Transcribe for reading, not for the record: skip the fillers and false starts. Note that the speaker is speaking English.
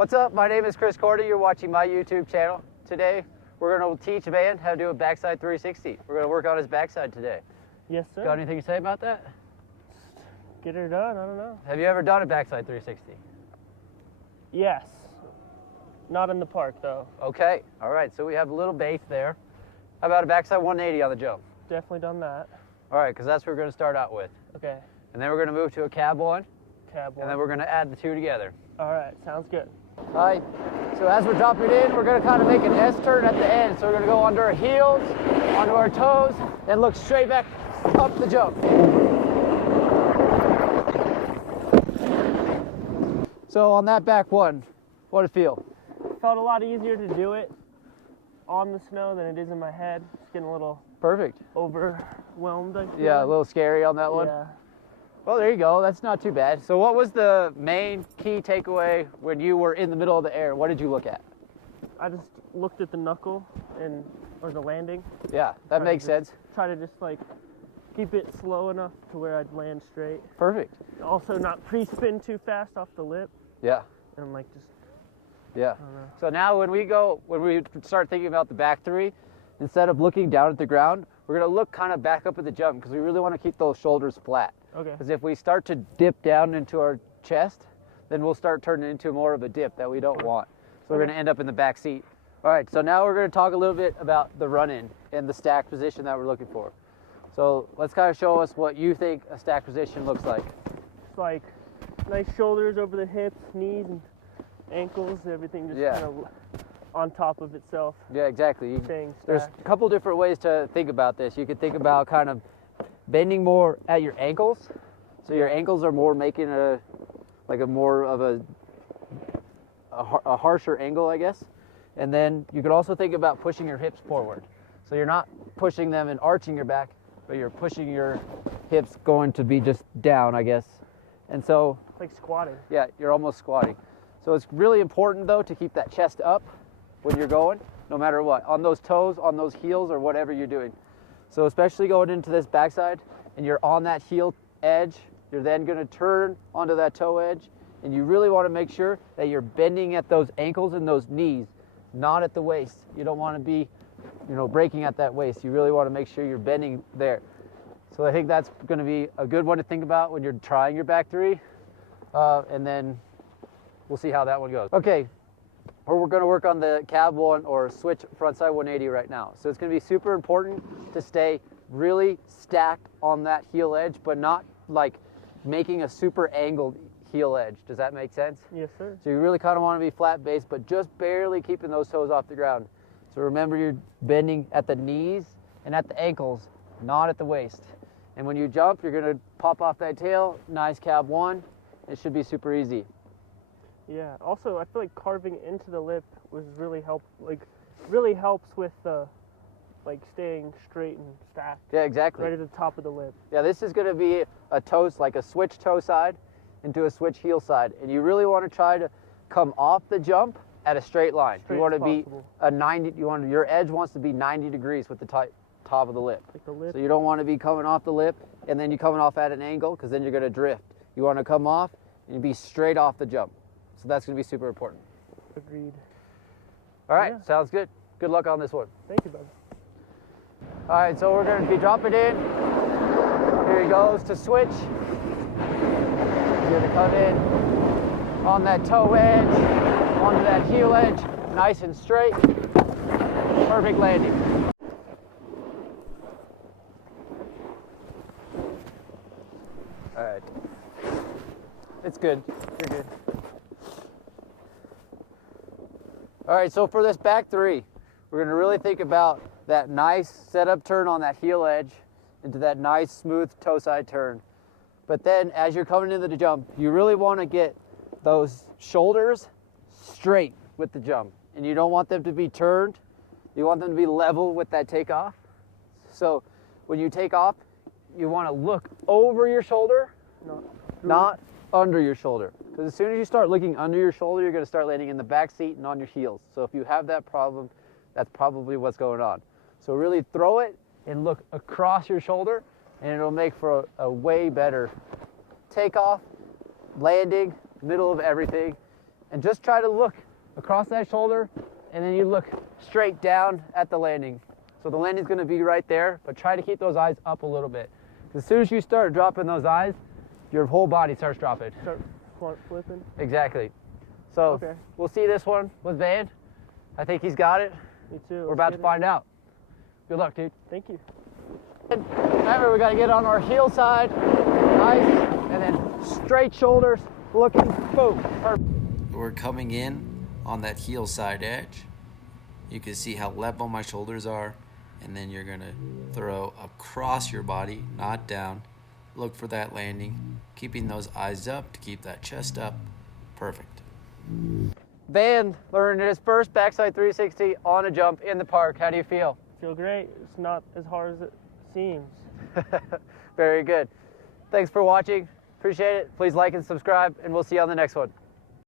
What's up? My name is Chris Cordy. You're watching my YouTube channel. Today, we're going to teach a man how to do a backside 360. We're going to work on his backside today. Yes, sir. Got anything to say about that? Get her done, I don't know. Have you ever done a backside 360? Yes. Not in the park, though. Okay. All right. So we have a little base there. How about a backside 180 on the jump? Definitely done that. All right, because that's what we're going to start out with. Okay. And then we're going to move to a cab one. Cab one. And then we're going to add the two together. All right, sounds good. All right, so as we're dropping it in, we're going to kind of make an S turn at the end. So we're going to go under our heels, onto our toes, and look straight back up the jump. So on that back one, what did it feel? Felt a lot easier to do it on the snow than it is in my head. It's getting a little Perfect. overwhelmed, I feel. Yeah, a little scary on that one. Yeah. Well, there you go. That's not too bad. So what was the main key takeaway when you were in the middle of the air? What did you look at? I just looked at the knuckle or the landing. Yeah, that makes sense. Try to just like keep it slow enough to where I'd land straight. Perfect. Also not pre-spin too fast off the lip. Yeah. And like just, Yeah. I don't know. So now when we start thinking about the back three, instead of looking down at the ground, we're going to look kind of back up at the jump because we really want to keep those shoulders flat. Okay. Because if we start to dip down into our chest, then we'll start turning into more of a dip that we don't want. So we're going to end up in the back seat. All right, so now we're going to talk a little bit about the run-in and the stack position that we're looking for. So let's kind of show us what you think a stack position looks like. It's like nice shoulders over the hips, knees and ankles, everything just kind of on top of itself. Yeah, exactly. Staying There's stacked. a couple different ways to think about this. You could think about kind of bending more at your ankles. So your ankles are more making a more of a harsher angle, I guess. And then you could also think about pushing your hips forward. So you're not pushing them and arching your back, but you're pushing your hips going to be just down, I guess. And so, Like squatting. yeah, you're almost squatting. So it's really important though to keep that chest up when you're going, no matter what, on those toes, on those heels, or whatever you're doing. So especially going into this backside and you're on that heel edge, you're then going to turn onto that toe edge, and you really want to make sure that you're bending at those ankles and those knees, not at the waist. You don't want to be, breaking at that waist. You really want to make sure you're bending there. So I think that's going to be a good one to think about when you're trying your back three, and then we'll see how that one goes. Okay, we're going to work on the cab one or switch frontside 180 right now. So it's going to be super important to stay really stacked on that heel edge, but not like making a super angled heel edge. Does that make sense? Yes, sir. So you really kind of want to be flat base, but just barely keeping those toes off the ground. So remember, you're bending at the knees and at the ankles, not at the waist. And when you jump, you're going to pop off that tail, nice cab one. It should be super easy. Yeah. Also, I feel like carving into the lip was really helps with staying straight and stacked. Yeah, exactly. Right at the top of the lip. Yeah, this is going to be a toe, like a switch toe side into a switch heel side. And you really want to try to come off the jump at a straight line. Straight you want as to be possible. your edge wants to be 90 degrees with the top of the lip. Like the lip. So you don't want to be coming off the lip and then you're coming off at an angle, because then you're going to drift. You want to come off and be straight off the jump. So that's going to be super important. Agreed. All right, Yeah. Sounds good. Good luck on this one. Thank you, bud. All right, so we're going to be dropping in. Here he goes to switch. He's going to come in on that toe edge, onto that heel edge, nice and straight. Perfect landing. All right. It's good. You're good. All right, so for this back three, we're going to really think about that nice setup turn on that heel edge into that nice smooth toe side turn. But then as you're coming into the jump, you really want to get those shoulders straight with the jump. And you don't want them to be turned. You want them to be level with that takeoff. So when you take off, you want to look over your shoulder, not under your shoulder. Because as soon as you start looking under your shoulder, you're going to start landing in the back seat and on your heels. So if you have that problem, that's probably what's going on. So really throw it and look across your shoulder, and it'll make for a way better takeoff, landing, middle of everything, and just try to look across that shoulder, and then you look straight down at the landing. So the landing's gonna be right there, but try to keep those eyes up a little bit. As soon as you start dropping those eyes, your whole body starts dropping. Start flipping. Exactly. So Okay. we'll see this one with Van. I think he's got it. Me too. We're about to find out. Good luck, dude. Thank you. Remember, we got to get on our heel side, nice, and then straight shoulders, looking, boom, perfect. We're coming in on that heel side edge. You can see how level my shoulders are, and then you're gonna throw across your body, not down. Look for that landing, keeping those eyes up to keep that chest up. Perfect. Van learned his first backside 360 on a jump in the park. How do you feel? Feel great. It's not as hard as it seems. Very good. Thanks for watching. Appreciate it. Please like and subscribe, and we'll see you on the next one.